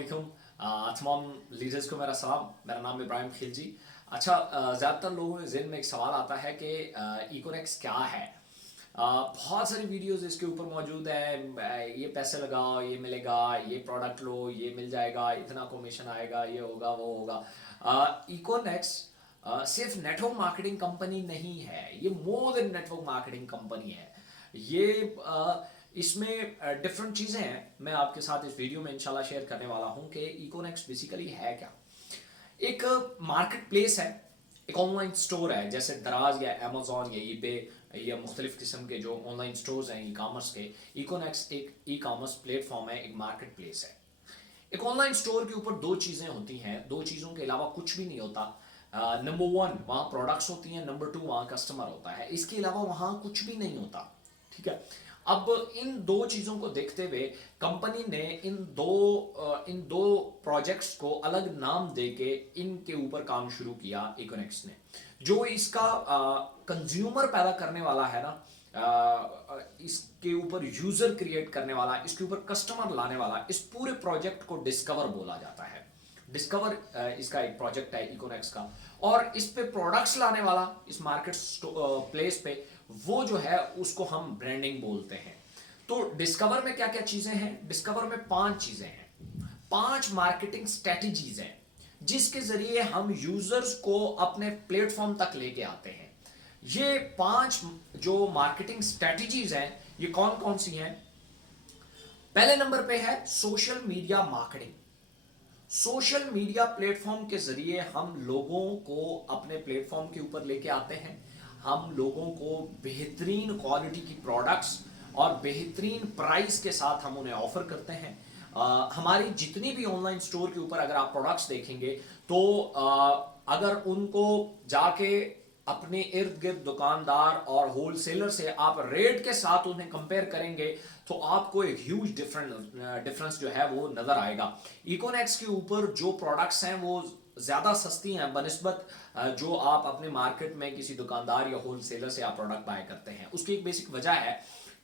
अस्सलामुअलैकुम तमाम लीडर्स को मेरा सलाम। मेरा नाम इब्राहिम खिलजी। अच्छा, ज़्यादातर लोगों के ज़हन में एक सवाल आता है कि इकोनेक्स क्या है। बहुत सारी वीडियोस इसके ऊपर मौजूद है। ये पैसे लगाओ, ये मिलेगा, ये प्रोडक्ट लो, ये मिल जाएगा, इतना कमीशन आएगा, ये होगा, वो होगा। इकोनेक्स सिर्फ नेटवर्क मार्केटिंग कंपनी नहीं है, ये more than network marketing company है। ये इसमें डिफरेंट चीज़ें हैं, मैं आपके साथ इस वीडियो में इंशाल्लाह शेयर करने वाला हूं कि इकोनेक्स बेसिकली है क्या। एक मार्केट प्लेस है, एक ऑनलाइन स्टोर है, जैसे दराज या अमेजोन या ईबे या मुख्तलिफ किस्म के जो ऑनलाइन स्टोर्स हैं ई कामर्स के। इकोनेक्स एक ई कामर्स प्लेटफॉर्म है, एक मार्केट प्लेस है। एक ऑनलाइन स्टोर के ऊपर दो चीज़ें होती हैं, दो चीज़ों के अलावा कुछ भी नहीं होता। नंबर वन, वहाँ प्रोडक्ट्स होती हैं। नंबर टू, वहाँ कस्टमर होता है। इसके अलावा वहाँ कुछ भी नहीं होता। ठीक है। अब इन दो चीज़ों को देखते हुए कंपनी ने इन दो प्रोजेक्ट्स को अलग नाम देके इनके ऊपर काम शुरू किया इकोनेक्स ने। जो इसका कंज्यूमर पैदा करने वाला है ना, इसके ऊपर यूजर क्रिएट करने वाला, इसके ऊपर कस्टमर लाने वाला, इस पूरे प्रोजेक्ट को डिस्कवर बोला जाता है। डिस्कवर इसका एक प्रोजेक्ट है इकोनेक्स का। और इस पे प्रोडक्ट्स लाने वाला, इस मार्केट प्लेस पे, वो जो है उसको हम ब्रांडिंग बोलते हैं। तो डिस्कवर में क्या क्या चीजें हैं? डिस्कवर में 5 चीजें हैं, 5 मार्केटिंग स्ट्रेटजीज हैं जिसके जरिए हम यूजर्स को अपने प्लेटफॉर्म तक लेके आते हैं। ये 5 जो मार्केटिंग स्ट्रेटजीज हैं, ये कौन कौन सी हैं? पहले नंबर पे है social media marketing. Social media platform के जरिए हम लोगों को अपने प्लेटफॉर्म के ऊपर लेके आते हैं। हम लोगों को बेहतरीन क्वालिटी की प्रोडक्ट्स और बेहतरीन प्राइस के साथ हम उन्हें ऑफर करते हैं। हमारी जितनी भी ऑनलाइन स्टोर के ऊपर अगर आप प्रोडक्ट्स देखेंगे तो अगर उनको जाके अपने इर्द गिर्द दुकानदार और होलसेलर से आप रेट के साथ उन्हें कंपेयर करेंगे तो आपको एक ह्यूज डिफरेंस जो है वो नजर आएगा। इकोनेक्स के ऊपर जो प्रोडक्ट्स हैं वो ज्यादा सस्ती हैं बनिस्बत जो आप अपने मार्केट में किसी दुकानदार या होलसेलर से आप प्रोडक्ट बाय करते हैं। उसकी एक बेसिक वजह है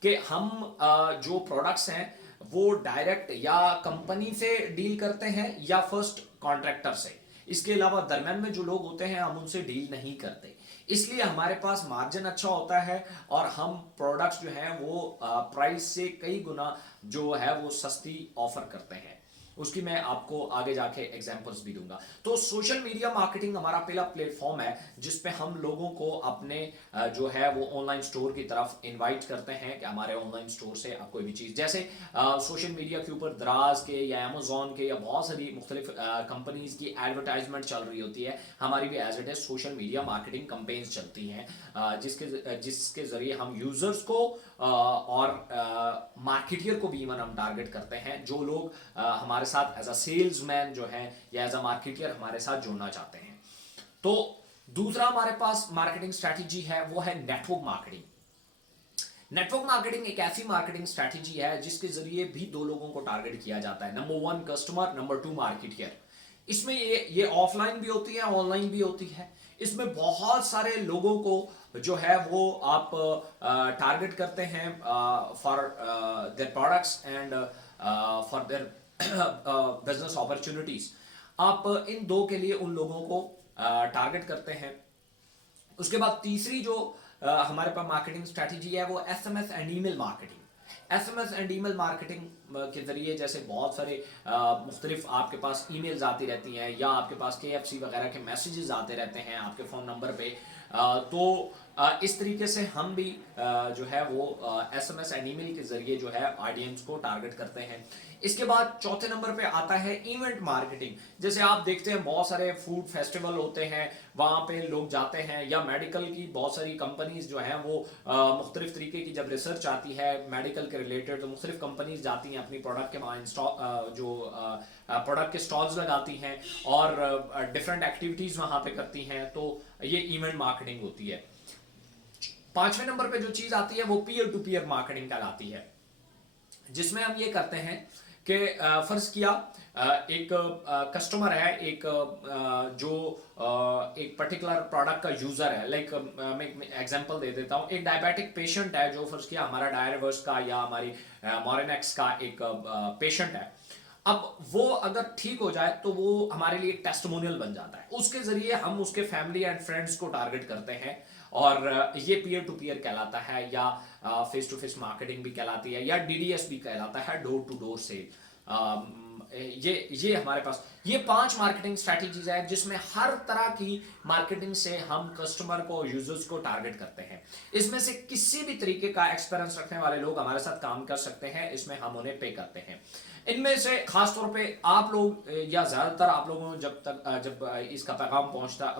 कि हम जो प्रोडक्ट्स हैं वो डायरेक्ट या कंपनी से डील करते हैं या फर्स्ट कॉन्ट्रैक्टर से। इसके अलावा दरम्यान में जो लोग होते हैं हम उनसे डील नहीं करते, इसलिए हमारे पास मार्जिन अच्छा होता है और हम प्रोडक्ट्स जो हैं वो प्राइस से कई गुना जो है वो सस्ती ऑफर करते हैं। उसकी मैं आपको आगे जाके एग्जांपल्स भी दूंगा। तो सोशल मीडिया मार्केटिंग हमारा पहला प्लेटफॉर्म है जिसपे हम लोगों को अपने जो है वो ऑनलाइन स्टोर की तरफ इनवाइट करते हैं कि हमारे ऑनलाइन स्टोर से आप कोई भी चीज़, जैसे सोशल मीडिया के ऊपर दराज के या अमेजोन के या बहुत सारी मुख्तलिफ कंपनीज की एडवर्टाइजमेंट चल रही होती है। हमारी भी as it is social media marketing campaigns चलती हैं जिसके जरिए हम यूजर्स को और मार्केटियर को भी इवन हम टारगेट करते हैं, जो लोग हमारे साथ एज अ सेल्समैन जो है या एज अ मार्केटियर हमारे साथ जुड़ना चाहते हैं। तो दूसरा हमारे पास मार्केटिंग स्ट्रैटेजी है वो है नेटवर्क मार्केटिंग। नेटवर्क मार्केटिंग एक ऐसी मार्केटिंग स्ट्रैटेजी है जिसके जरिए भी दो लोगों को टारगेट किया जाता है। Number 1 customer, number 2 marketeer. इसमें ये ऑफलाइन भी होती है, ऑनलाइन भी होती है। इसमें बहुत सारे लोगों को जो है वो आप टारगेट करते हैं for their products and for their business opportunities. आप इन दो के लिए उन लोगों को टारगेट करते हैं। उसके बाद तीसरी जो हमारे पास मार्केटिंग स्ट्रैटेजी है वो SMS and email marketing. SMS and email marketing के जरिए जैसे बहुत सारे मुख्तलिफ आपके पास ईमेल्स आती रहती हैं या आपके पास केएफसी वगैरह के मैसेजेस आते रहते हैं आपके फ़ोन नंबर पे। तो इस तरीके से हम भी जो है वो एसएमएस एंड ईमेल के जरिए जो है ऑडियंस को टारगेट करते हैं। इसके बाद चौथे नंबर पे आता है इवेंट मार्केटिंग। जैसे आप देखते हैं बहुत सारे फूड फेस्टिवल होते हैं, वहाँ पे लोग जाते हैं, या मेडिकल की बहुत सारी कंपनीज जो हैं वो मुख्तलिफ तरीके की जब रिसर्च आती है मेडिकल के रिलेटेड तो मुख्तलिफ कंपनीज जाती हैं अपनी प्रोडक्ट के वहाँ जो प्रोडक्ट के स्टॉल्स लगाती हैं और डिफरेंट एक्टिविटीज़ वहाँ पे करती हैं। तो ये इवेंट मार्केटिंग होती है। 5वें नंबर पे जो चीज़ आती है वो पीयर टू पीयर मार्केटिंग कहलाती है, जिसमें हम ये करते हैं कि फर्ज किया एक कस्टमर है, एक जो एक पर्टिकुलर प्रोडक्ट का यूजर है। लाइक मैं एग्जांपल दे देता हूँ, एक डायबिटिक पेशेंट है जो फर्ज किया हमारा डायरवर्स का या हमारी मोरेनेक्स का एक पेशेंट है। अब वो अगर ठीक हो जाए तो वो हमारे लिए टेस्टिमोनियल बन जाता है, उसके जरिए हम उसके फैमिली एंड फ्रेंड्स को टारगेट करते हैं। और ये पीयर टू पीयर कहलाता है, या फेस टू फेस मार्केटिंग भी कहलाती है, या डीडीएस भी कहलाता है, डोर टू डोर सेल। ये हमारे पास ये 5 मार्केटिंग स्ट्रैटेजीज है जिसमें हर तरह की मार्केटिंग से हम कस्टमर को, यूजर्स को टारगेट करते हैं। इसमें से किसी भी तरीके का एक्सपीरियंस रखने वाले लोग हमारे साथ काम कर सकते हैं, इसमें हम उन्हें पे करते हैं। इनमें से खासतौर पे आप लोग या ज्यादातर आप लोगों को जब इसका पैगाम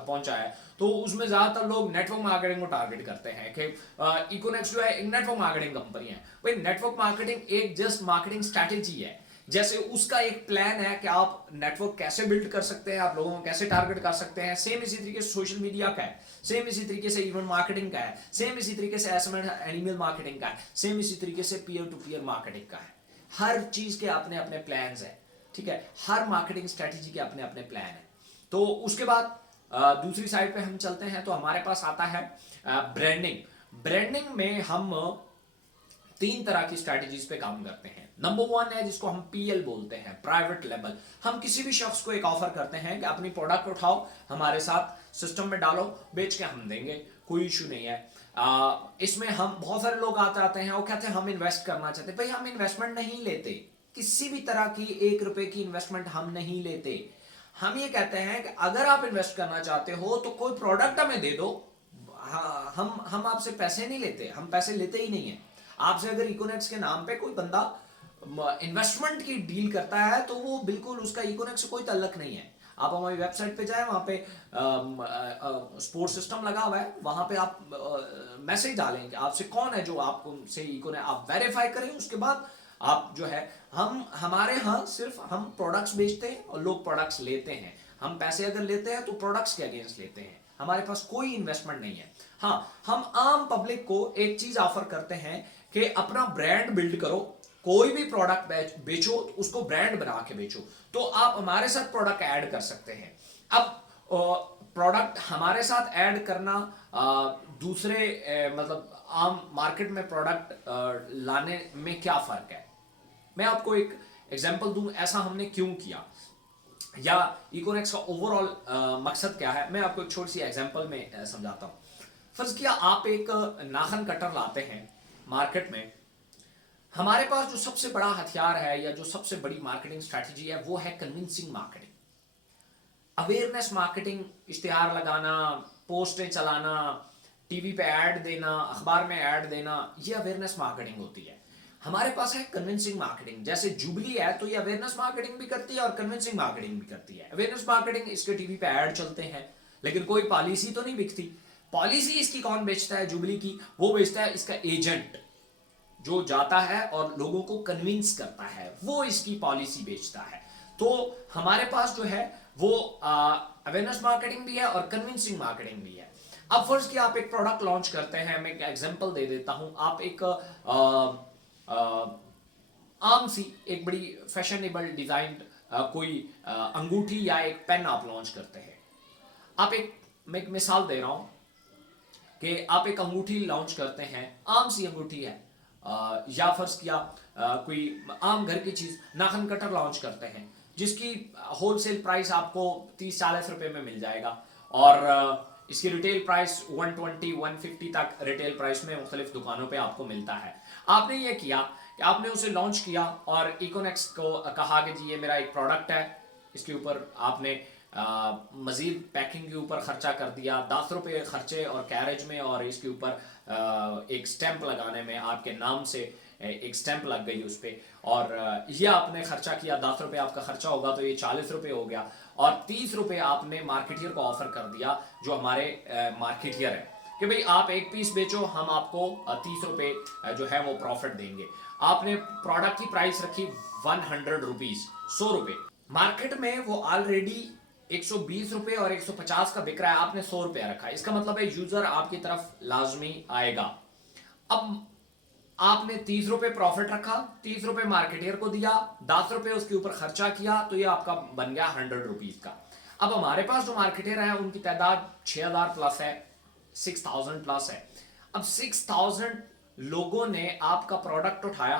पहुंचा है तो उसमें ज्यादातर लोग नेटवर्क मार्केटिंग को टारगेट करते हैं कि इकोनेक्स जो है एक नेटवर्क मार्केटिंग कंपनी है। भाई नेटवर्क मार्केटिंग एक जस्ट मार्केटिंग स्ट्रैटेजी है, जैसे उसका एक प्लान है कि आप नेटवर्क कैसे बिल्ड कर सकते हैं, आप लोगों को कैसे टारगेट कर सकते हैं। सेम इसी तरीके से सोशल मीडिया का है, सेम इसी तरीके से इवेंट मार्केटिंग का है, सेम इसी तरीके से एसएमएस एंड ईमेल मार्केटिंग का है, सेम इसी तरीके से पीयर टू पीयर मार्केटिंग का है। हर चीज के अपने अपने प्लान्स है, ठीक है, हर मार्केटिंग स्ट्रेटेजी के अपने अपने प्लान है। तो उसके बाद दूसरी साइड पे हम चलते हैं तो हमारे पास आता है ब्रांडिंग। ब्रांडिंग में हम 3 तरह की स्ट्रैटेजीज पे काम करते हैं। नंबर 1 है जिसको हम पीएल बोलते हैं, प्राइवेट लेबल। हम किसी भी शख्स को एक ऑफर करते हैं कि अपनी प्रोडक्ट उठाओ, हमारे साथ सिस्टम में डालो, बेच के हम देंगे, कोई इशू नहीं है। इसमें हम बहुत सारे लोग आते हैं, वो कहते हैं हम इन्वेस्ट करना चाहते हैं। भाई हम इन्वेस्टमेंट नहीं लेते, किसी भी तरह की 1 रुपए की इन्वेस्टमेंट हम नहीं लेते। हम ये कहते हैं कि अगर आप इन्वेस्ट करना चाहते हो तो कोई प्रोडक्ट हमें दे दो। हाँ, हम आपसे पैसे नहीं लेते, हम पैसे लेते ही नहीं है आपसे। अगर इकोनेक्स के नाम पे कोई बंदा इन्वेस्टमेंट की डील करता है तो वो बिल्कुल उसका इकोनेक्स से कोई ताल्लुक नहीं है। आप हमारी वेबसाइट पे जाए, वहां पे स्पोर्ट सिस्टम लगा हुआ है, वहां पे आप मैसेज डालें कि आपसे कौन है जो आपको से इकोने आप वेरीफाई करें, उसके बाद आप जो है हमारे यहाँ सिर्फ हम प्रोडक्ट्स बेचते हैं और लोग प्रोडक्ट्स लेते हैं। हम पैसे अगर लेते हैं तो प्रोडक्ट्स के अगेंस्ट लेते हैं, हमारे पास कोई इन्वेस्टमेंट नहीं है। हाँ, हम आम पब्लिक को एक चीज ऑफर करते हैं कि अपना ब्रांड बिल्ड करो, कोई भी प्रोडक्ट बेचो तो उसको ब्रांड बना के बेचो, तो आप हमारे साथ प्रोडक्ट ऐड कर सकते हैं। अब प्रोडक्ट हमारे साथ ऐड करना दूसरे मतलब आम मार्केट में प्रोडक्ट लाने में क्या फर्क है, मैं आपको एक एग्जांपल दूं ऐसा हमने क्यों किया, या इकोनेक्स का ओवरऑल मकसद क्या है, मैं आपको एक छोटी सी एग्जांपल में समझाता हूं। फर्ज किया आप एक नाखन कटर लाते हैं मार्केट में। हमारे पास जो सबसे बड़ा हथियार है या जो सबसे बड़ी मार्केटिंग स्ट्रैटेजी है वो है कन्विंसिंग मार्केटिंग, अवेयरनेस मार्केटिंग। इश्तिहार लगाना, पोस्टें चलाना, टीवी पे ऐड देना, अखबार में ऐड देना, ये अवेयरनेस मार्केटिंग होती है। हमारे पास है कन्विंसिंग मार्केटिंग, जैसे जुबली है तो ये अवेयरनेस मार्केटिंग भी करती है और कन्विंसिंग मार्केटिंग भी करती है। अवेयरनेस मार्केटिंग, इसके टीवी पे ऐड चलते हैं लेकिन कोई पॉलिसी तो नहीं बिकती। पॉलिसी इसकी कौन बेचता है जुबली की, वो बेचता है इसका एजेंट जो जाता है और लोगों को कन्विंस करता है, वो इसकी पॉलिसी बेचता है। तो हमारे पास जो है वो अवेयरनेस मार्केटिंग भी है और कन्विंसिंग मार्केटिंग भी है। अब फर्स्ट कि आप एक प्रोडक्ट लॉन्च करते हैं, मैं एक एग्जांपल दे देता हूं। आप एक आम सी एक बड़ी फैशनेबल डिजाइन कोई अंगूठी या एक पेन आप लॉन्च करते हैं। आप मैं एक मिसाल दे रहा हूं कि आप एक अंगूठी लॉन्च करते हैं, आम सी अंगूठी है, या फर्ज किया कोई आम घर की चीज नाखन कटर लॉन्च करते हैं जिसकी होलसेल प्राइस आपको 30-40 रुपए में मिल जाएगा और इसकी रिटेल प्राइस 120-150 तक रिटेल प्राइस में मुख्तलिफ दुकानों पे आपको मिलता है। आपने ये किया कि आपने उसे लॉन्च किया और इकोनेक्स को कहा कि जी ये मेरा एक प्रोडक्ट है, इसके ऊपर आपने मजीद पैकिंग के ऊपर खर्चा कर दिया, 10 रुपये खर्चे और कैरेज में, और इसके ऊपर एक स्टैंप लगाने में आपके नाम से एक स्टैंप लग गई उस पर, और ये आपने खर्चा किया, 10 रुपये आपका खर्चा होगा तो ये 40 रुपये हो गया, और 30 रुपये आपने मार्केटियर को ऑफर कर दिया जो हमारे मार्केटियर है कि भाई आप एक पीस बेचो, हम आपको 30 रुपये जो है वो प्रॉफिट देंगे। आपने प्रोडक्ट की प्राइस रखी 100 रुपीज, 100 रुपये। मार्केट में वो ऑलरेडी 120 रुपये और 150 का बिक रहा है, आपने 100 रुपया रखा, इसका मतलब है यूजर आपकी तरफ लाजमी आएगा। अब आपने 30 रुपये प्रॉफिट रखा, 30 रुपये मार्केटियर को दिया, 10 रुपये उसके ऊपर खर्चा किया, तो ये आपका बन गया 100 रुपीज का। अब हमारे पास जो मार्केटियर है उनकी तादाद 6000 प्लस है, 6000 प्लस है। अब 6000 लोगों ने आपका प्रोडक्ट उठाया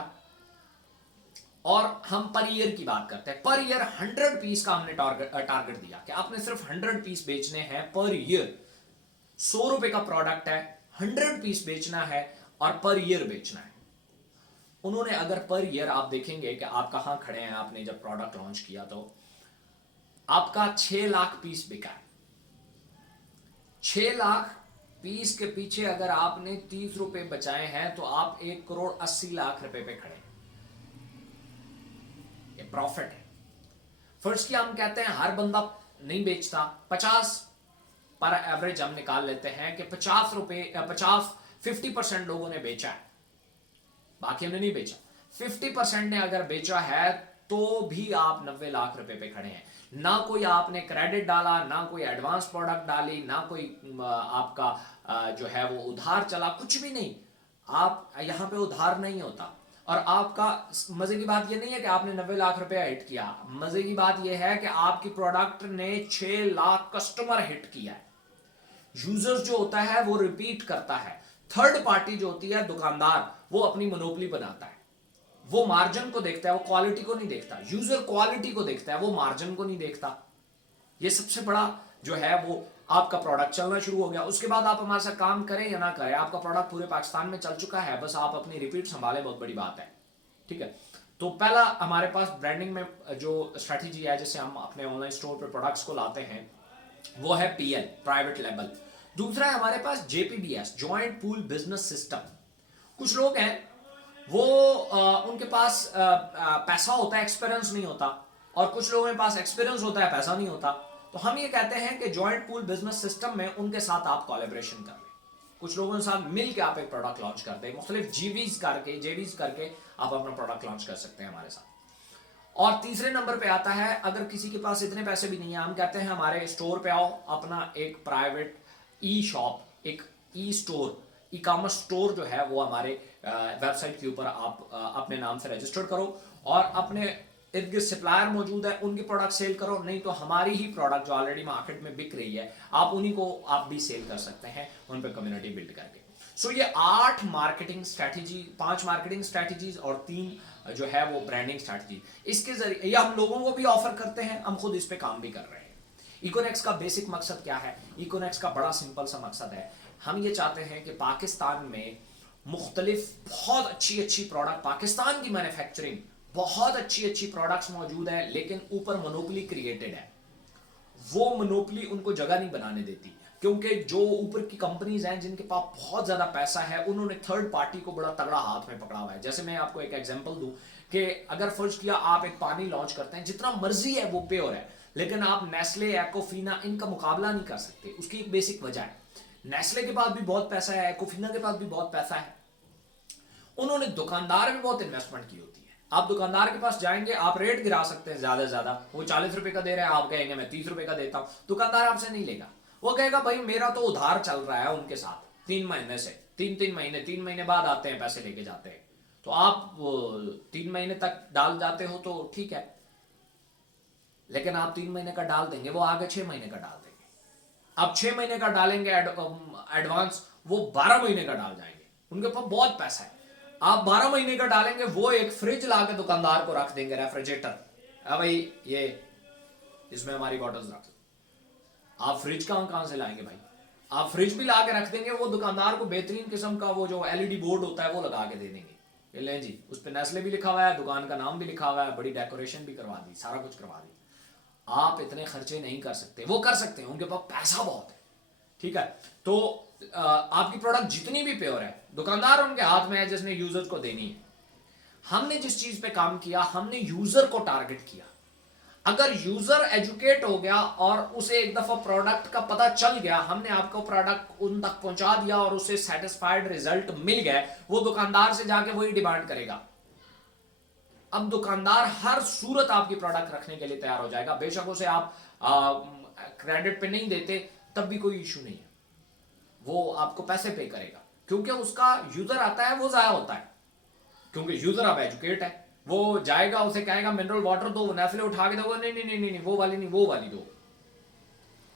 और हम पर ईयर की बात करते हैं, पर ईयर 100 पीस का हमने टारगेट दिया कि आपने सिर्फ 100 पीस बेचने हैं पर ईयर। 100 रुपए का प्रोडक्ट है, 100 पीस बेचना है और पर ईयर बेचना है। उन्होंने अगर पर ईयर, आप देखेंगे कि आप कहां खड़े हैं, आपने जब प्रोडक्ट लॉन्च किया तो आपका 6 लाख पीस बिका है। 6 लाख पीस के पीछे अगर आपने 30 रुपए बचाए हैं तो आप 1,80,00,000 पे खड़े हैं। ये प्रॉफिट है। फर्स्ट की हम कहते हैं हर बंदा नहीं बेचता, 50 पर एवरेज हम निकाल लेते हैं कि 50% लोगों ने बेचा है, बाकी हमने नहीं बेचा। 50% ने अगर बेचा है तो भी आप 90 लाख रुपए पे खड़े हैं। ना कोई आपने क्रेडिट डाला, ना कोई एडवांस प्रोडक्ट डाली, ना कोई आपका जो है वो उधार चला, कुछ भी नहीं। आप यहां पे उधार नहीं होता। और आपका मजे की बात ये नहीं है कि आपने 90 लाख रुपया हिट किया, मजे की बात ये है कि आपकी प्रोडक्ट ने 6 लाख कस्टमर हिट किया है। यूजर्स जो होता है वो रिपीट करता है। थर्ड पार्टी जो होती है दुकानदार, वो अपनी मोनोपोली बनाता है। वो मार्जिन को देखता है, वो क्वालिटी को नहीं देखता। यूजर क्वालिटी को देखता है, वो मार्जिन को नहीं देखता। ये सबसे बड़ा जो है वो आपका प्रोडक्ट चलना शुरू हो गया। उसके बाद आप हमारे साथ काम करें या ना करें, आपका प्रोडक्ट पूरे पाकिस्तान में चल चुका है, बस आप अपनी रिपीट संभालें, बहुत बड़ी बात है। ठीक है, तो पहला हमारे पास ब्रांडिंग में जो स्ट्रेटेजी है, जैसे हम अपने ऑनलाइन स्टोर पर प्रोडक्ट्स को लाते हैं, वो है पीएल, प्राइवेट लेबल। दूसरा है हमारे पास जेपीबीएस, जॉइंट पूल बिजनेस सिस्टम। कुछ लोग हैं वो उनके पास पैसा होता है, एक्सपीरियंस नहीं होता, और कुछ लोगों के पास एक्सपीरियंस होता है, पैसा नहीं होता। तो हम ये कहते हैं कि जॉइंट पूल बिजनेस सिस्टम में उनके साथ आप कोलैबोरेशन कर लें, कुछ लोगों के साथ मिल के आप एक प्रोडक्ट लॉन्च कर दें, मुख्तलिफ जेवीज करके आप अपना प्रोडक्ट लॉन्च कर सकते हैं हमारे साथ। और तीसरे नंबर पे आता है, अगर किसी के पास इतने पैसे भी नहीं है, हम कहते हैं हमारे स्टोर पे आओ, अपना एक प्राइवेट ई शॉप, एक e store, e commerce store जो है वो हमारे वेबसाइट के ऊपर आप अपने नाम से रजिस्टर करो और अपने इर्द गिर्द सप्लायर मौजूद है, उनके प्रोडक्ट सेल करो। नहीं तो हमारी ही प्रोडक्ट जो ऑलरेडी मार्केट में बिक रही है, आप उन्हीं को आप भी सेल कर सकते हैं, उन पर कम्युनिटी बिल्ड करके। सो ये 8 मार्केटिंग स्ट्रैटेजी, 5 मार्केटिंग स्ट्रैटेजीज और 3 जो है वो ब्रांडिंग स्ट्रैटेजी, इसके जरिए ये हम लोगों को भी ऑफर करते हैं, हम खुद इस पे काम भी कर रहे हैं। इकोनेक्स का बेसिक मकसद क्या है? इकोनेक्स का बड़ा सिंपल सा मकसद है, हम ये चाहते हैं कि पाकिस्तान में मुख्तलिफ बहुत अच्छी प्रोडक्ट, पाकिस्तान की मैन्युफैक्चरिंग, बहुत अच्छी प्रोडक्ट्स मौजूद है, लेकिन ऊपर मोनोपोली क्रिएटेड है। वो मोनोपोली उनको जगह नहीं बनाने देती, क्योंकि जो ऊपर की कंपनीज हैं जिनके पास बहुत ज्यादा पैसा है, उन्होंने थर्ड पार्टी को बड़ा तगड़ा हाथ में पकड़ा हुआ है। जैसे मैं आपको एक एग्जांपल दूं कि अगर फर्ज किया आप एक पानी लॉन्च करते हैं, जितना मर्जी है वो प्योर है, लेकिन आप नेस्ले, एक्कोफिना, इनका मुकाबला नहीं कर सकते। उसकी एक बेसिक वजह है, नेस्ले के पास भी बहुत पैसा है, एक्कोफिना के पास भी बहुत पैसा है, उन्होंने दुकानदार में बहुत इन्वेस्टमेंट की होती है। आप दुकानदार के पास जाएंगे, आप रेट गिरा सकते हैं ज्यादा से ज्यादा, वो 40 रुपए का दे रहे हैं, आप कहेंगे मैं 30 रुपए का देता हूं, दुकानदार आपसे नहीं लेगा। वो कहेगा भाई मेरा तो उधार चल रहा है उनके साथ 3 महीने से, 3 महीने बाद आते हैं, पैसे लेके जाते हैं, तो आप 3 महीने तक डाल जाते हो तो ठीक है, लेकिन आप 3 महीने का डाल देंगे, वो आगे 6 महीने का डाल देंगे। आप 6 महीने का डालेंगे एडवांस, वो 12 महीने का डाल जाएंगे, उनके पास बहुत पैसा है। आप 12 महीने का डालेंगे, वो एक फ्रिज लाके दुकानदार को रख देंगे, रेफ्रिजरेटर, भाई ये इसमें हमारी बॉटल्स रख। आप फ्रिज कहां से लाएंगे भाई? आप फ्रिज भी ला के रख देंगे, वो दुकानदार को बेहतरीन किस्म का वो जो एलईडी बोर्ड होता है वो लगा के दे देंगे, ये लें जी, उस पर नेस्ले भी लिखा हुआ है, दुकान का नाम भी लिखा हुआ है, बड़ी डेकोरेशन भी करवा दी, सारा कुछ करवा दी। आप इतने खर्चे नहीं कर सकते, वो कर सकते हैं, उनके पास पैसा बहुत है। ठीक है, तो आपकी प्रोडक्ट जितनी भी प्योर है, दुकानदार उनके हाथ में है जिसने यूजर को देनी है। हमने जिस चीज पे काम किया, हमने यूजर को टारगेट किया। अगर यूजर एजुकेट हो गया और उसे एक दफा प्रोडक्ट का पता चल गया, हमने आपको प्रोडक्ट उन तक पहुंचा दिया और उसे सेटिस्फाइड रिजल्ट मिल गए, वो दुकानदार से जाके वही डिमांड करेगा। अब दुकानदार हर सूरत आपकी प्रोडक्ट रखने के लिए तैयार हो जाएगा, बेशक उसे आप क्रेडिट पे नहीं देते तब भी कोई इशू नहीं है, वो आपको पैसे पे करेगा, क्योंकि उसका यूजर आता है वो जाया होता है, क्योंकि यूजर अब एजुकेट है। वो जाएगा, उसे कहेगा मिनरल वाटर दो, नेस्ले उठा के दोगे, नहीं वो वाली नहीं, वो वाली दो।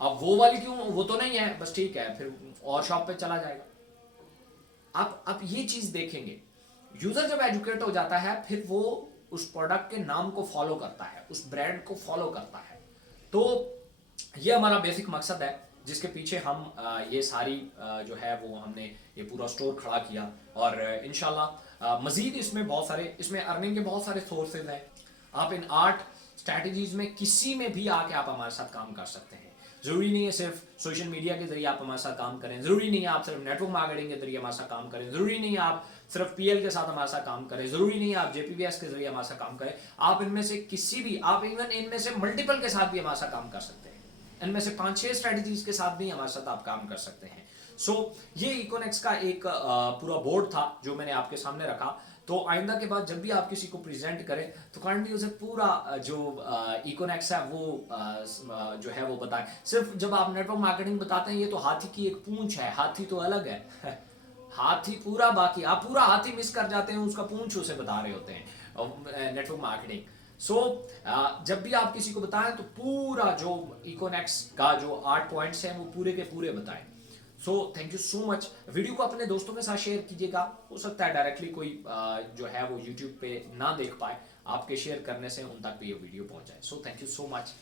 अब वो वाली क्यों, वो तो नहीं है, बस ठीक है, फिर और शॉप पे चला जाएगा। आप ये चीज देखेंगे, यूजर जब एजुकेट हो जाता है, फिर वो उस प्रोडक्ट के नाम को फॉलो करता है, उस ब्रांड को फॉलो करता है। तो ये हमारा बेसिक मकसद है जिसके पीछे हम ये सारी जो है वो हमने ये पूरा स्टोर खड़ा किया। और इंशाल्लाह मजीद इसमें बहुत सारे, इसमें अर्निंग के बहुत सारे सोर्सेज हैं। आप इन 8 स्ट्रैटेजीज में किसी में भी आके आप हमारे साथ काम कर सकते हैं। जरूरी नहीं है सिर्फ सोशल मीडिया के जरिए आप हमारे साथ काम करें, जरूरी नहीं है आप सिर्फ नेटवर्क मार्केटिंग के जरिए हमारे साथ काम करें, जरूरी नहीं है आप सिर्फ पीएल के साथ हमारे साथ काम करें, जरूरी नहीं है आप जेपीवीएस के जरिए हमारे साथ काम करें। आप इनमें से किसी भी, आप इवन इनमें से मल्टीपल के साथ भी हमारे साथ काम कर सकते हैं। इनमें से 5-6 स्ट्रेटजीज के साथ भी हमारे साथ आप काम कर सकते हैं। सो ये इकोनेक्स का एक पूरा बोर्ड था जो मैंने आपके सामने रखा। तो आइंदा के बाद जब भी आप किसी को प्रेजेंट करें तो काइंडली उसे पूरा जो इकोनेक्स है वो जो है वो बताएं। सिर्फ जब आप नेटवर्क मार्केटिंग बताते हैं ये तो हाथी की एक पूंछ है, हाथी तो अलग है हाथी पूरा, बाकी आप पूरा हाथी मिस कर जाते हैं, उसका पूंछ उसे बता रहे होते हैं नेटवर्क मार्केटिंग। सो जब भी आप किसी को बताएं तो पूरा जो इकोनेक्स का जो 8 पॉइंट्स हैं वो पूरे के पूरे बताएं। So thank you so much. Video को अपने दोस्तों के साथ शेयर कीजिएगा। हो सकता है डायरेक्टली कोई जो है वो यूट्यूब पे ना देख पाए, आपके शेयर करने से उन तक भी ये वीडियो पहुंच जाए। So thank you so much.